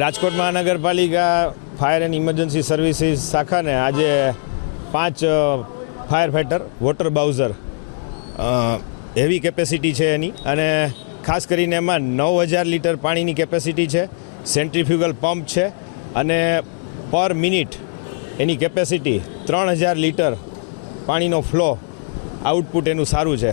રાજકોટ મહાનગરપાલિકા fire and emergency services શાખાને આજે 5 fire fighter water bowser heavy capacity છે એની, અને ખાસ કરીને એમાં 9000 લીટર પાણીની કેપેસિટી છે, સેન્ટ્રીફ્યુગલ પંપ છે અને પર મિનિટ એની કેપેસિટી 3000 લીટર પાણીનો ફ્લો આઉટપુટ એનું સારું છે.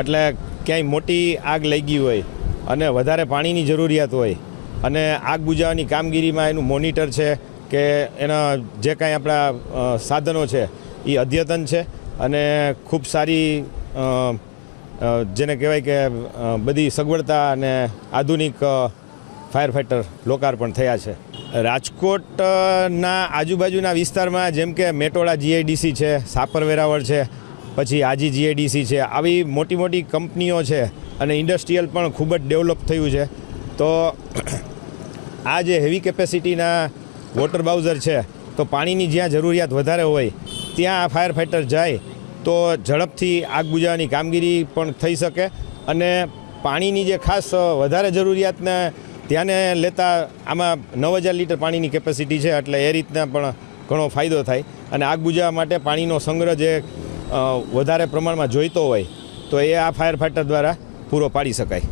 એટલે ક્યાંય મોટી આગ લાગી હોય અને વધારે પાણીની જરૂરિયાત હોય અને આગ બુઝાવવાની કામગીરીમાં એનું મોનિટર છે કે એના જે કાંઈ આપણા સાધનો છે એ અદ્યતન છે અને ખૂબ સારી જેને કહેવાય કે બધી સગવડતા અને આધુનિક ફાયર ફાઇટર લોકાર્પણ થયા છે. રાજકોટના આજુબાજુના વિસ્તારમાં જેમ કે મેટોડા જીઆઈડીસી છે, સાપર વેરાવળ છે, પછી આજી જીઆઈડીસી છે, આવી મોટી મોટી કંપનીઓ છે અને ઇન્ડસ્ટ્રીયલ પણ ખૂબ જ ડેવલપ થયું છે. તો આ જે હેવી કેપેસિટીના વોટર બાઉઝર છે તો પાણીની જ્યાં જરૂરિયાત વધારે હોય ત્યાં આ ફાયર ફાઇટર જાય તો ઝડપથી આગ બુઝાવવાની કામગીરી પણ થઈ શકે અને પાણીની જે ખાસ વધારે જરૂરિયાતને ધ્યાને લેતા આમાં 9000 લીટર પાણીની કેપેસિટી છે, એટલે એ રીતના પણ ઘણો ફાયદો થાય અને આગ બુઝાવવા માટે પાણીનો સંગ્રહ જે વધારે પ્રમાણમાં જોઈતો હોય તો એ આ ફાયર ફાઇટર દ્વારા પૂરો પાડી શકાય.